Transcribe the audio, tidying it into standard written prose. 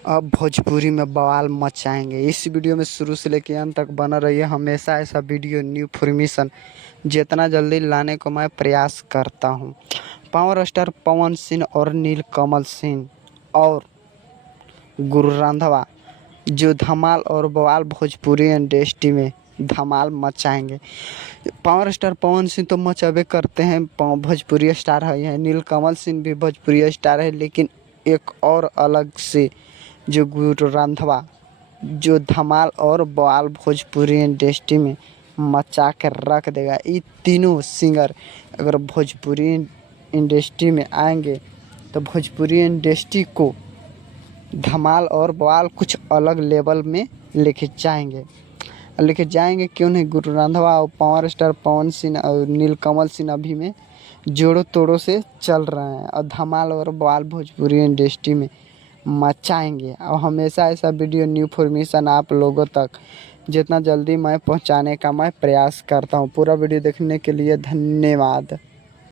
अब भोजपुरी में बवाल मचाएंगे। इस वीडियो में शुरू से लेकर अंत तक बना रहिए। हमेशा ऐसा वीडियो न्यू इन्फॉर्मेशन जितना जल्दी लाने को मैं प्रयास करता हूँ। पावर स्टार पवन सिंह और नीलकमल सिंह और गुरु रंधावा जो धमाल और बवाल भोजपुरी इंडस्ट्री में धमाल मचाएंगे। पावर स्टार पवन सिंह तो मचावे करते हैं, भोजपुरी स्टार है। नीलकमल सिंह भी भोजपुरी स्टार है, लेकिन एक और अलग से जो गुरु रंधावा जो धमाल और बवाल भोजपुरी इंडस्ट्री में मचा के रख देगा। ये तीनों सिंगर अगर भोजपुरी इंडस्ट्री में आएंगे तो भोजपुरी इंडस्ट्री को धमाल और बवाल कुछ अलग लेवल में लेके जाएंगे क्यों नहीं। गुरु रंधावा और पावर स्टार पवन सिंह और नीलकमल सिंह अभी में जोड़ों तोड़ों से चल रहे हैं और धमाल और बवाल भोजपुरी इंडस्ट्री में मचाएंगे। और हमेशा ऐसा वीडियो न्यू इन्फॉर्मेशन आप लोगों तक जितना जल्दी मैं पहुंचाने का मैं प्रयास करता हूं। पूरा वीडियो देखने के लिए धन्यवाद।